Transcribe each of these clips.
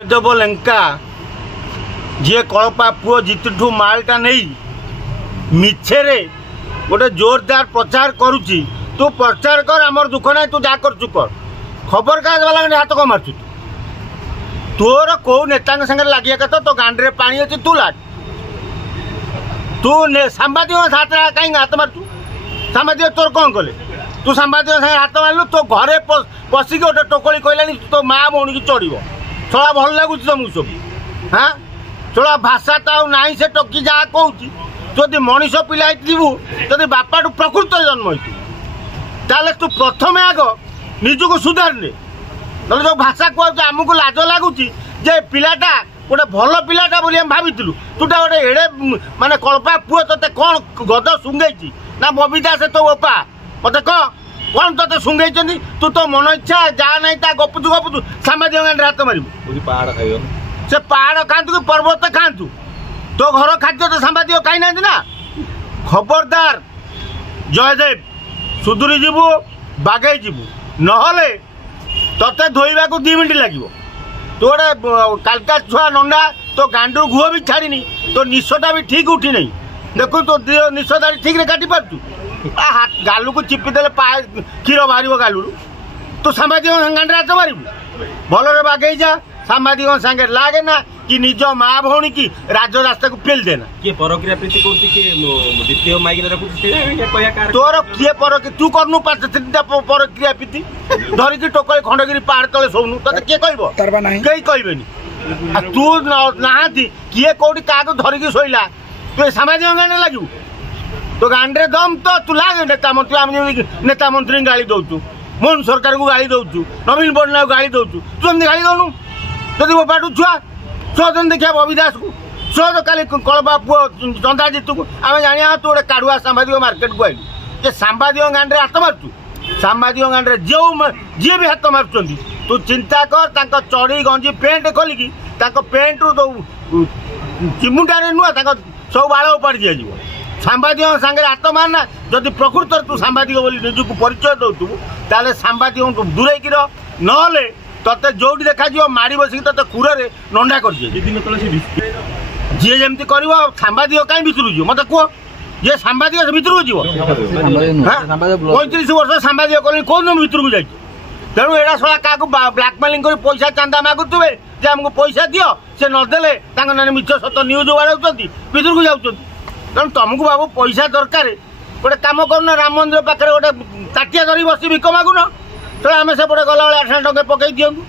देव लंका जी कलपा पुओ जितुठू मालटा नहीं मिछे गोटे जोरदार प्रचार करुच्ची तू प्रचार कर आमर दुख ना तू जा कर कर खबर कागज वाला हाथ कम मार्चु तोर कौ नेता संगे लगे तो तो गांडे पानी अच्छी तू लाग तू सांबादिक हाथ कहीं हाथ मार्चु सांबादिक तोर कौन कले तू सांबादिक संगे हाथ मारू तो घरे पशिक गोटे टोकली कहलानी तो माँ भौणी की चढ़ छड़ा भल लगुच तुमको सब हाँ छड़ा भाषा तो ना से टोकी जहाँ कहूँ जदि मनीष पिला जदि बापाठू प्रकृत जन्म होते तू प्रथम आग निजक सुधारने ना जो भाषा कहूँ आमको लाज लगुच जे पिलाटा गोटे भल पिलाटा बोली हम भाविलु तूटा गोटे एड़े माने कल्पा पुओ ते कौन गद सुंगई ना बबिता से तो ओपा मत कह कौन ते सुंगई तू तो मन इच्छा जहाँ ना ता गपुचु सामाजिक गांड हाथ मारू पहाड़ खाइयो से पहाड़ खातु कि पर्वत खातु तो घर खाद्य तो सांबादिक खाई ना ना खबरदार जयदेव सुधुरी जीवु बागई जीवु नहले तते धोइबा को 2 मिनट लगे तो गोटे कालका छुआ नंडा तो गांडू गुह भी छाड़नी तो निशटा भी ठीक उठी नहीं देखु तो निशटा ठीक रे काटी पारछु गालू को चिपिदेले क्षीर बाहर गालू तू सांबादिक गांडे हाथ मारू भलरे बागई जा सांबादिक संगे लागे ना कि निज माँ भौणी की राज रास्ता को पेल देना किए परक्रिया प्रीति करती कि द्वितीय माइक रखुछ तोर किए पर तू करनु 3टा परक्रिया प्रीति धरिकी टोकली खंडगिरी पहाड़ तले सोनु तते किए कहबो कई कहबेनी तू नाहांती किए कोठी काको धरिकी सोइला तू सामाजिक गांडे लागू तो गांडे दम तो तू लागे नेता मंत्री आम नेता मंत्री गाली दउचु मोहन सरकार को गाली दउचु नवीन पट्टनायक गाली दउचु तू एमती गाली दउनु जदि मो पाटू छुआ सोजन देखिया बबिदास को सोज काली कलपा पुओ चंदा जीतू को आम जाना तू गोटे काढ़ुआ सांबादिक मार्केट को आइलु जे सांबादिक गांडे हाथ मार्चु सांबादिक गांडे जो जी भी हाथ मार्च तू चिंता कर चढ़ी गंजी पेंट खोलिकी पेंट रू तो चिमुटारे नुआ सब बाड़ उपाड़ी दिया सांबादिक सागर हाथ मारना जदि प्रकृत तू सांबादिक बोली निजक परिचय दौथु ताले सांबादिक दूरे की नहले तते जोटी देखा माड़ी बसिक ते कूरे नंडा कर जी जमी कर सांबादिक कहीं भितर जी मत कह जे सांबादिक भितर जीव 35 वर्ष सांबादिक कल कौन भितर को जाइए तेणु एटा सला क्या ब्लाकमेलिंग कर पैसा चांदा मागुवे जे आमको पैसा दियो से नदेले मिछ सत न्यूज बाड़ाऊँ भितर को जाऊँ तेणु तुमको बाबू पैसा दरकार गोटे कम कर राम मंदिर पाखे गोटे ताटिया धरी बस भिक मागुन तो आम सेपटे गला 8 टଙ୍କା पकई दिंतु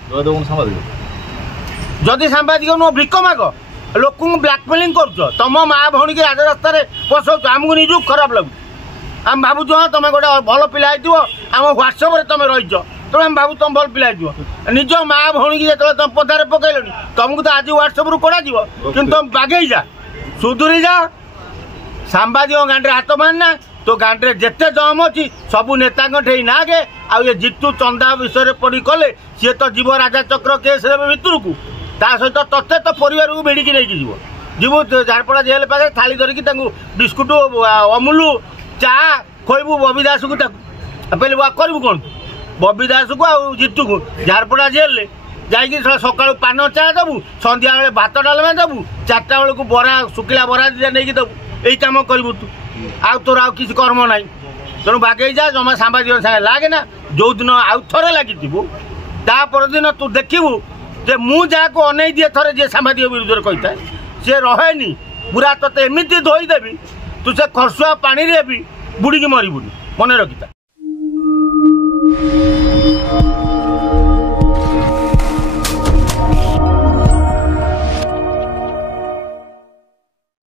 जदि सांबादिक नुह भिक माग लोक ब्लाकमेलिंग कर तुम माँ भौणी की राजरास्तार बसौच आमको निजक खराब लगुच आम भावुँ हाँ तुम गोटे भल पिला आम ह्वाट्सअप तुम रहीच तेणु आम भाव तुम भल पिला निज माँ भौणी की जो तुम पदार पकड़ तुमको तो आज ह्वाट्सअप रू कड़ा कि तुम बागई जा सुधुरी जा सांबादिक गांडे हाथ मारना तो गांडे जिते दम अच्छी सबू नेता नागे आ ये जितू चंदा विषय पड़ी कले सी तो जीव राजा चक्र केस भितर को ता सहित तत्ते तो परिवार को बेड़ी नहीं जीव झारपड़ा जेल पाखे थाली धरिकी बिस्कुट अमूल चा खोबू बबिदास को पहले करू कौन बबिदास को आ जितू को झारपड़ा जेल जाकि सका पान चा दबू संध्या बेले भात डालमा दबू 4टा बेलू बरा शुखिला बरा दिया नहीं दबू यही कम करू तू आउ तोर आउ किसी कर्म ना तेणु बागई जा जमा सांबादिक सागे लागे ना जो दिन आउ थे लगी ता परदिन तू देखू जे मु जहाँ को अनै दिए थे जे सांबादिक विरुद्ध कही था सी रहे पूरा तोते एमती धोईदेवी तू से खरसुआ पानी भी बुड़ी की मरबुनी मन रखी था।